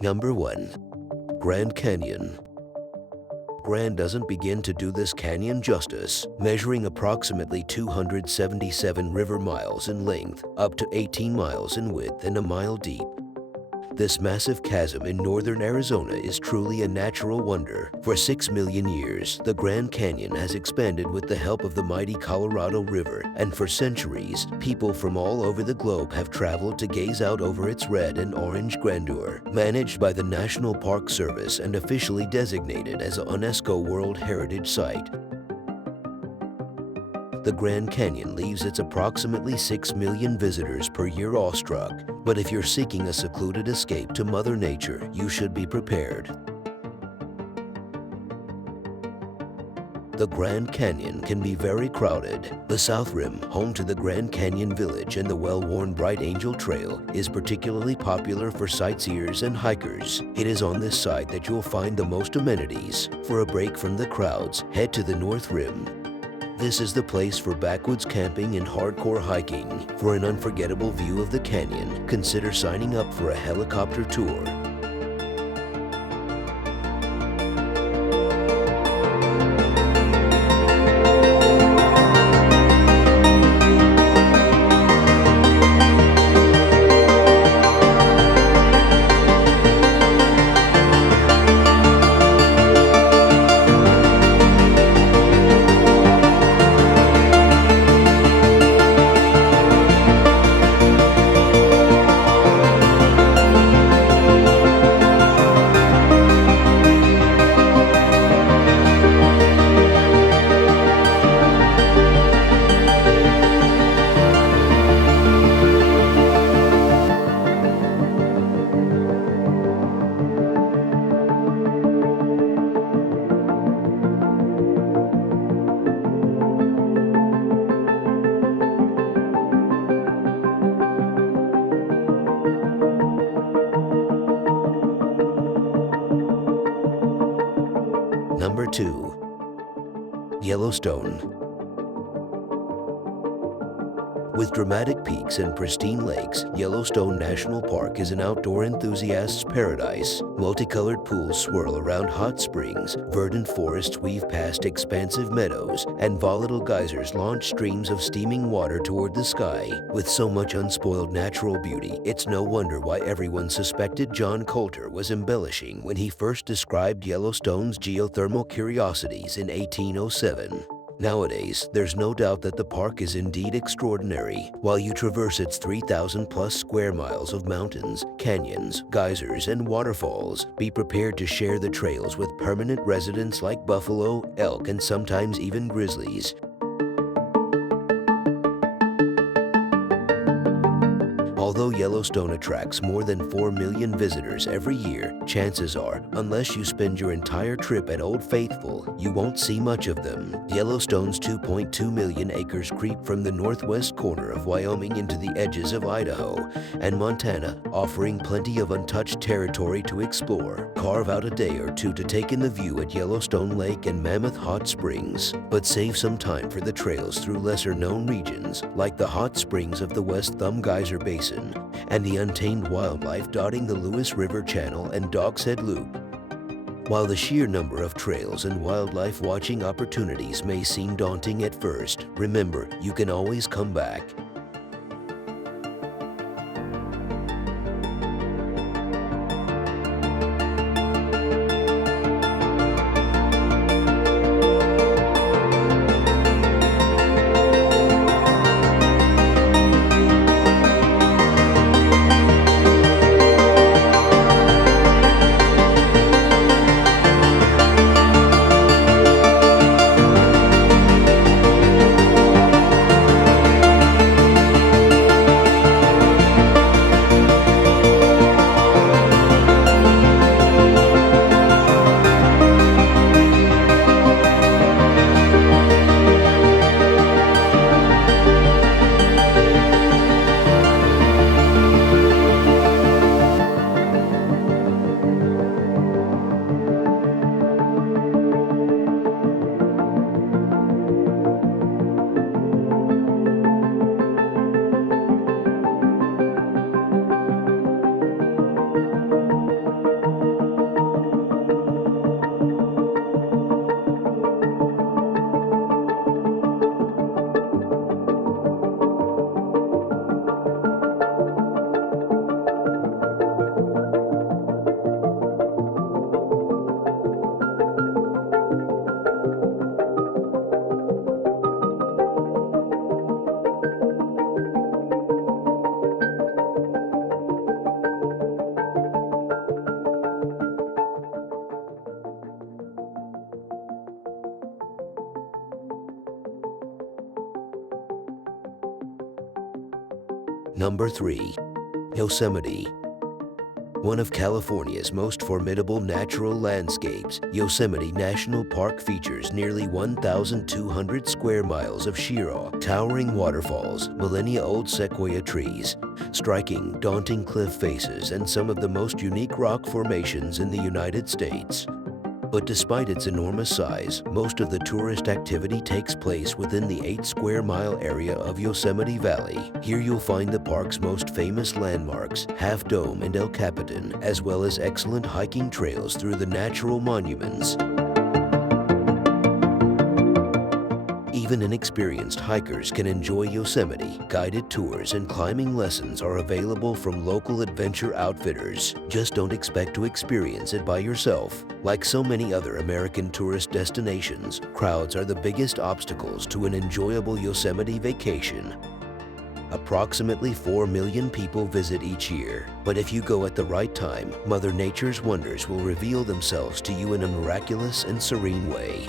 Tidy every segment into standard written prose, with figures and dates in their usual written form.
Number 1. Grand Canyon. Grand doesn't begin to do this canyon justice, measuring approximately 277 river miles in length, up to 18 miles in width and a mile deep. This massive chasm in northern Arizona is truly a natural wonder. For 6 million years, the Grand Canyon has expanded with the help of the mighty Colorado River, and for centuries, people from all over the globe have traveled to gaze out over its red and orange grandeur. Managed by the National Park Service and officially designated as a UNESCO World Heritage Site, the Grand Canyon leaves its approximately 6 million visitors per year awestruck. But if you're seeking a secluded escape to Mother Nature, you should be prepared. The Grand Canyon can be very crowded. The South Rim, home to the Grand Canyon Village and the well-worn Bright Angel Trail, is particularly popular for sightseers and hikers. It is on this side that you'll find the most amenities. For a break from the crowds, head to the North Rim. This is the place for backwoods camping and hardcore hiking. For an unforgettable view of the canyon, consider signing up for a helicopter tour. Number 2. Yellowstone. With dramatic peaks and pristine lakes, Yellowstone National Park is an outdoor enthusiast's paradise. Multicolored pools swirl around hot springs, verdant forests weave past expansive meadows, and volatile geysers launch streams of steaming water toward the sky. With so much unspoiled natural beauty, it's no wonder why everyone suspected John Coulter was embellishing when he first described Yellowstone's geothermal curiosities in 1807. Nowadays, there's no doubt that the park is indeed extraordinary. While you traverse its 3,000+ square miles of mountains, canyons, geysers, and waterfalls, be prepared to share the trails with permanent residents like buffalo, elk, and sometimes even grizzlies. Although Yellowstone attracts more than 4 million visitors every year, chances are, unless you spend your entire trip at Old Faithful, you won't see much of them. Yellowstone's 2.2 million acres creep from the northwest corner of Wyoming into the edges of Idaho and Montana, offering plenty of untouched territory to explore. Carve out a day or two to take in the view at Yellowstone Lake and Mammoth Hot Springs, but save some time for the trails through lesser-known regions, like the hot springs of the West Thumb Geyser Basin and the untamed wildlife dotting the Lewis River Channel and Dog's Head Loop. While the sheer number of trails and wildlife watching opportunities may seem daunting at first, remember, you can always come back. Number 3. Yosemite. One of California's most formidable natural landscapes, Yosemite National Park features nearly 1,200 square miles of sheer towering waterfalls, millennia-old sequoia trees, striking, daunting cliff faces, and some of the most unique rock formations in the United States. But despite its enormous size, most of the tourist activity takes place within the 8-square-mile area of Yosemite Valley. Here you'll find the park's most famous landmarks, Half Dome and El Capitan, as well as excellent hiking trails through the natural monuments. Even inexperienced hikers can enjoy Yosemite. Guided tours and climbing lessons are available from local adventure outfitters. Just don't expect to experience it by yourself. Like so many other American tourist destinations, crowds are the biggest obstacles to an enjoyable Yosemite vacation. Approximately 4 million people visit each year, but if you go at the right time, Mother Nature's wonders will reveal themselves to you in a miraculous and serene way.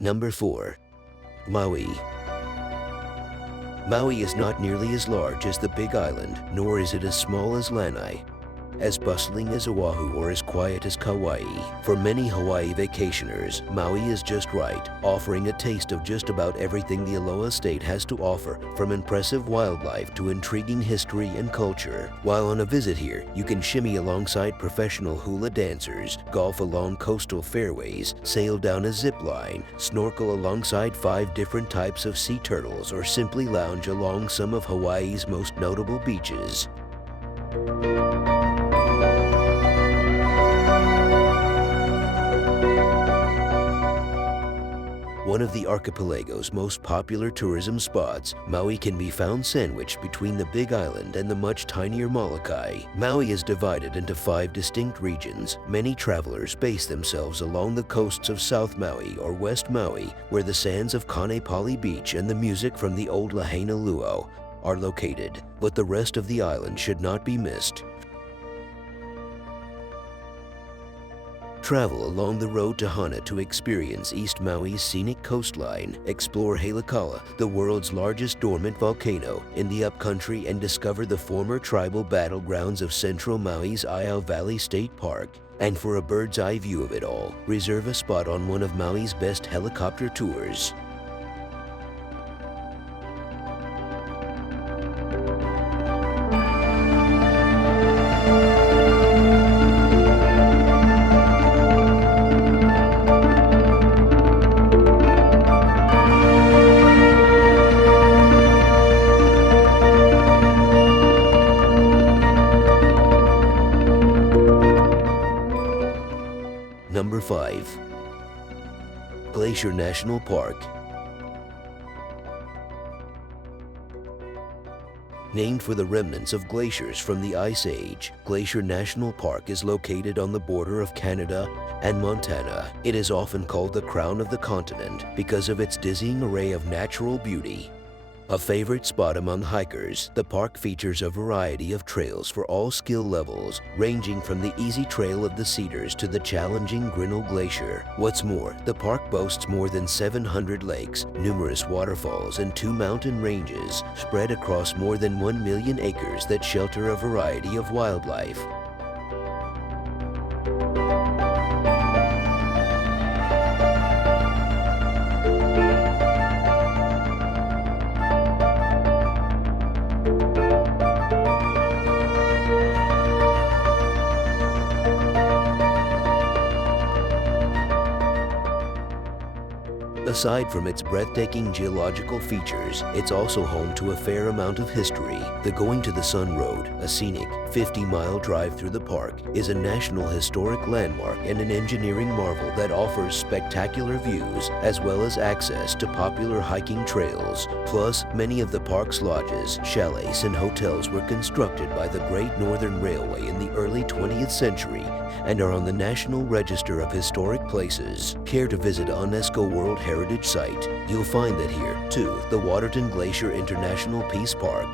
Number 4. Maui. Maui is not nearly as large as the Big Island, nor is it as small as Lanai, as bustling as Oahu or as quiet as Kauai. For many Hawaii vacationers, Maui is just right, offering a taste of just about everything the Aloha State has to offer, from impressive wildlife to intriguing history and culture. While on a visit here, you can shimmy alongside professional hula dancers, golf along coastal fairways, sail down a zip line, snorkel alongside 5 different types of sea turtles, or simply lounge along some of Hawaii's most notable beaches. One of the archipelago's most popular tourism spots, Maui can be found sandwiched between the Big Island and the much tinier Molokai. Maui is divided into 5 distinct regions. Many travelers base themselves along the coasts of South Maui or West Maui, where the sands of Kaanapali Beach and the music from the old Lahaina Luau are located, but the rest of the island should not be missed. Travel along the road to Hana to experience East Maui's scenic coastline, explore Halakala, the world's largest dormant volcano in the upcountry, and discover the former tribal battlegrounds of central Maui's Aiau Valley State Park. And for a bird's-eye view of it all, reserve a spot on one of Maui's best helicopter tours. Number 5. Glacier National Park. Named for the remnants of glaciers from the Ice Age, Glacier National Park is located on the border of Canada and Montana. It is often called the crown of the continent because of its dizzying array of natural beauty. A favorite spot among hikers, the park features a variety of trails for all skill levels, ranging from the easy trail of the Cedars to the challenging Grinnell Glacier. What's more, the park boasts more than 700 lakes, numerous waterfalls, and 2 mountain ranges spread across more than 1 million acres that shelter a variety of wildlife. Aside from its breathtaking geological features, it's also home to a fair amount of history. The Going to the Sun Road, a scenic 50-mile drive through the park, is a National Historic Landmark and an engineering marvel that offers spectacular views as well as access to popular hiking trails. Plus, many of the park's lodges, chalets, and hotels were constructed by the Great Northern Railway in the early 20th century and are on the National Register of Historic Places. Care to visit a UNESCO World Heritage Site? You'll find that here, too, the Waterton Glacier International Peace Park.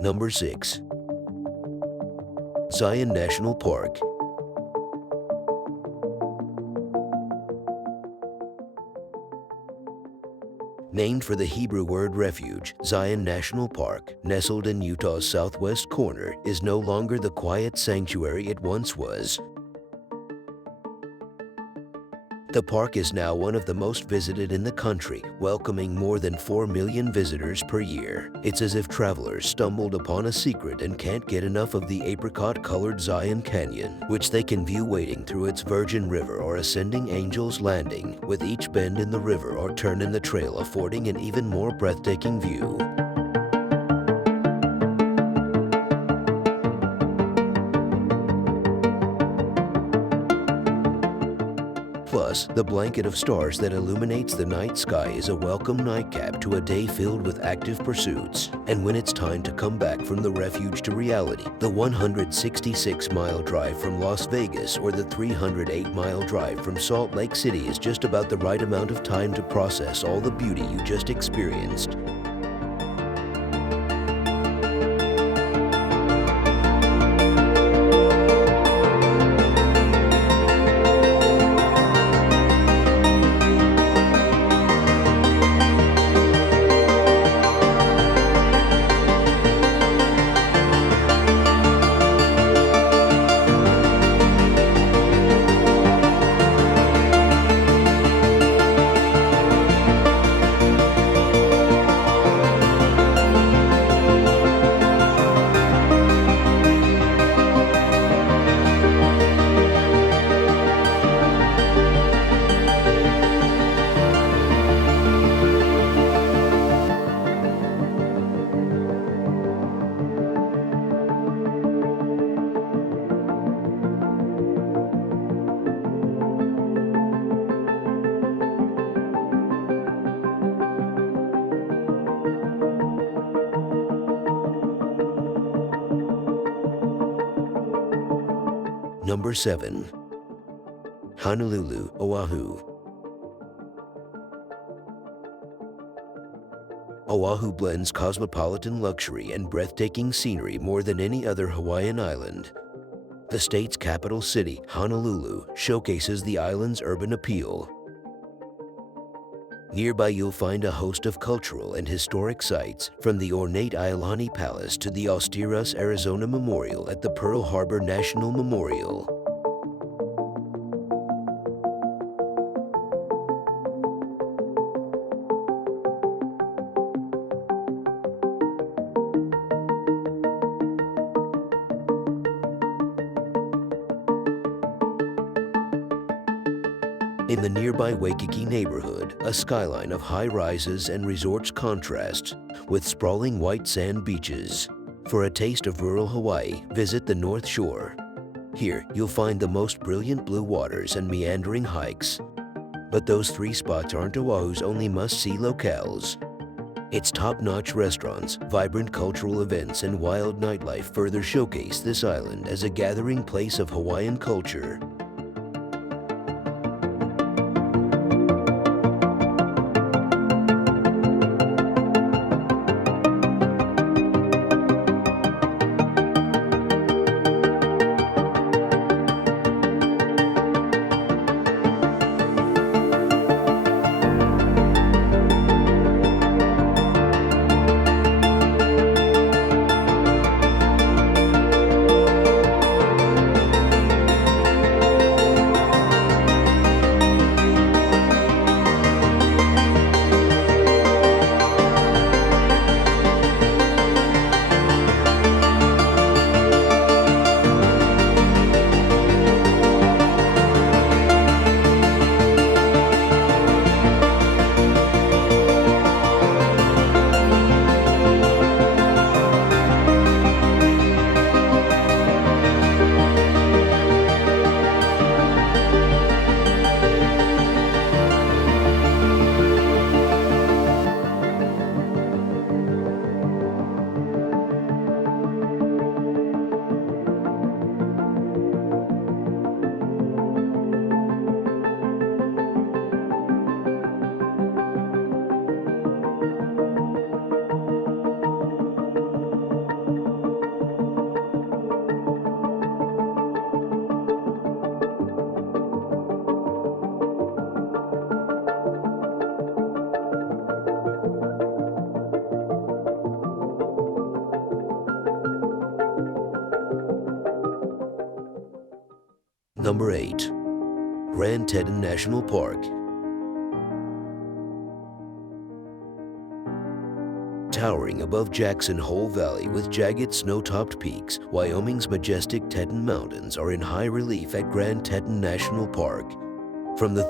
Number 6. Zion National Park. Named for the Hebrew word refuge, Zion National Park, nestled in Utah's southwest corner, is no longer the quiet sanctuary it once was. The park is now one of the most visited in the country, welcoming more than 4 million visitors per year. It's as if travelers stumbled upon a secret and can't get enough of the apricot-colored Zion Canyon, which they can view wading through its Virgin River or ascending Angel's Landing, with each bend in the river or turn in the trail affording an even more breathtaking view. Plus, the blanket of stars that illuminates the night sky is a welcome nightcap to a day filled with active pursuits. And when it's time to come back from the refuge to reality, the 166-mile drive from Las Vegas or the 308-mile drive from Salt Lake City is just about the right amount of time to process all the beauty you just experienced. Number 7. Honolulu, Oahu. Oahu blends cosmopolitan luxury and breathtaking scenery more than any other Hawaiian island. The state's capital city, Honolulu, showcases the island's urban appeal. Nearby you'll find a host of cultural and historic sites, from the ornate Iolani Palace to the austere Arizona Memorial at the Pearl Harbor National Memorial. In the nearby Waikiki neighborhood, a skyline of high-rises and resorts contrasts with sprawling white sand beaches. For a taste of rural Hawaii, visit the North Shore. Here, you'll find the most brilliant blue waters and meandering hikes. But those three spots aren't Oahu's only must-see locales. Its top-notch restaurants, vibrant cultural events, and wild nightlife further showcase this island as a gathering place of Hawaiian culture. Number 8. Grand Teton National Park. Towering above Jackson Hole Valley with jagged snow-topped peaks, Wyoming's majestic Teton Mountains are in high relief at Grand Teton National Park. From the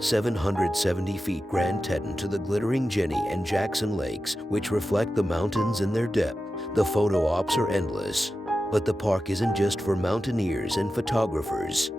770 feet Grand Teton to the glittering Jenny and Jackson Lakes, which reflect the mountains in their depth, the photo ops are endless. But the park isn't just for mountaineers and photographers.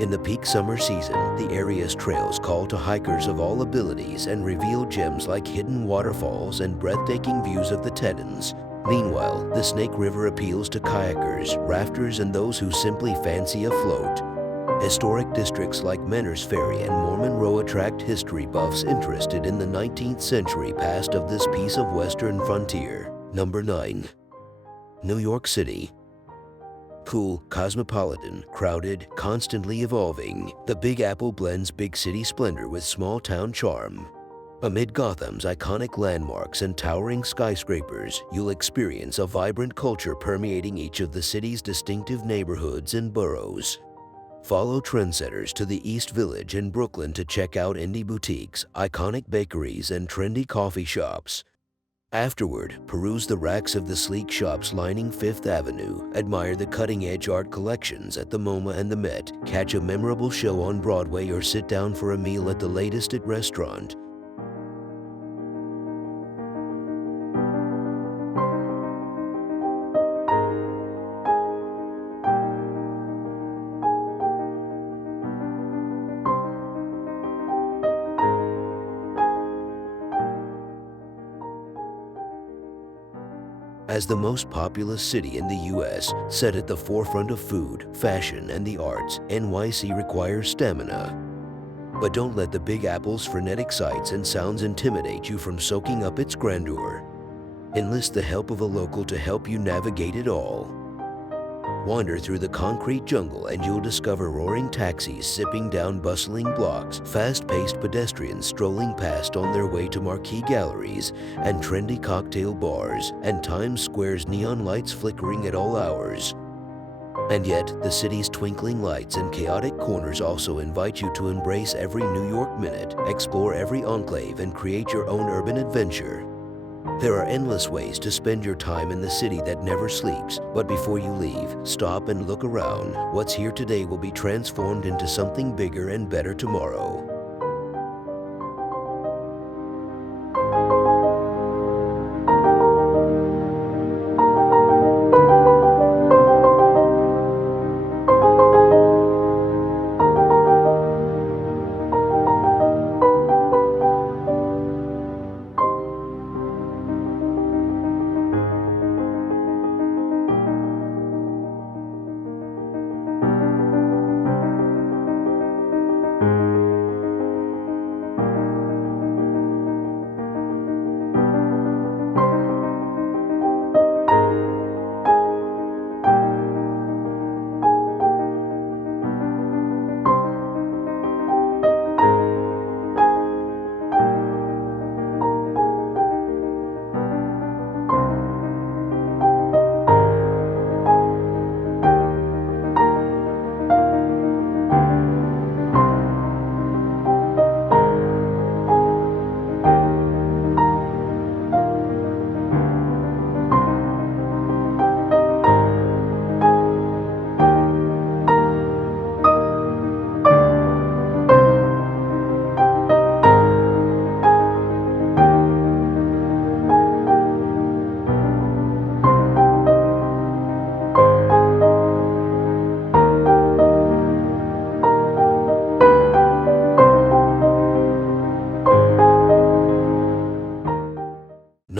In the peak summer season, the area's trails call to hikers of all abilities and reveal gems like hidden waterfalls and breathtaking views of the Tetons. Meanwhile, the Snake River appeals to kayakers, rafters, and those who simply fancy a float. Historic districts like Menors Ferry and Mormon Row attract history buffs interested in the 19th century past of this piece of western frontier. Number 9. New York City. Cool, cosmopolitan, crowded, constantly evolving, the Big Apple blends big city splendor with small-town charm. Amid Gotham's iconic landmarks and towering skyscrapers, you'll experience a vibrant culture permeating each of the city's distinctive neighborhoods and boroughs. Follow trendsetters to the East Village in Brooklyn to check out indie boutiques, iconic bakeries, and trendy coffee shops. Afterward, peruse the racks of the sleek shops lining Fifth Avenue, admire the cutting-edge art collections at the MoMA and the Met, catch a memorable show on Broadway, or sit down for a meal at the latest restaurant. As the most populous city in the US, set at the forefront of food, fashion, and the arts, NYC requires stamina. But don't let the Big Apple's frenetic sights and sounds intimidate you from soaking up its grandeur. Enlist the help of a local to help you navigate it all. Wander through the concrete jungle and you'll discover roaring taxis zipping down bustling blocks, fast-paced pedestrians strolling past on their way to marquee galleries, and trendy cocktail bars, and Times Square's neon lights flickering at all hours. And yet, the city's twinkling lights and chaotic corners also invite you to embrace every New York minute, explore every enclave, and create your own urban adventure. There are endless ways to spend your time in the city that never sleeps, but before you leave, stop and look around. What's here today will be transformed into something bigger and better tomorrow.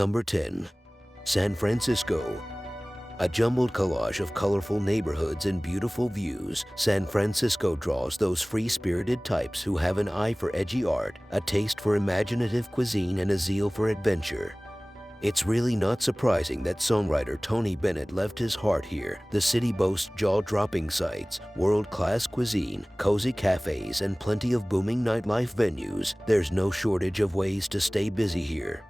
Number 10. San Francisco. A jumbled collage of colorful neighborhoods and beautiful views, San Francisco draws those free-spirited types who have an eye for edgy art, a taste for imaginative cuisine, and a zeal for adventure. It's really not surprising that songwriter Tony Bennett left his heart here. The city boasts jaw-dropping sights, world-class cuisine, cozy cafes, and plenty of booming nightlife venues. There's no shortage of ways to stay busy here.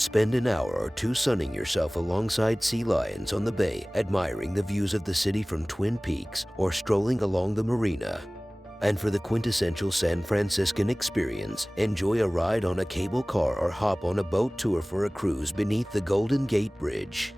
Spend an hour or two sunning yourself alongside sea lions on the bay, admiring the views of the city from Twin Peaks, or strolling along the marina. And for the quintessential San Franciscan experience, enjoy a ride on a cable car or hop on a boat tour for a cruise beneath the Golden Gate Bridge.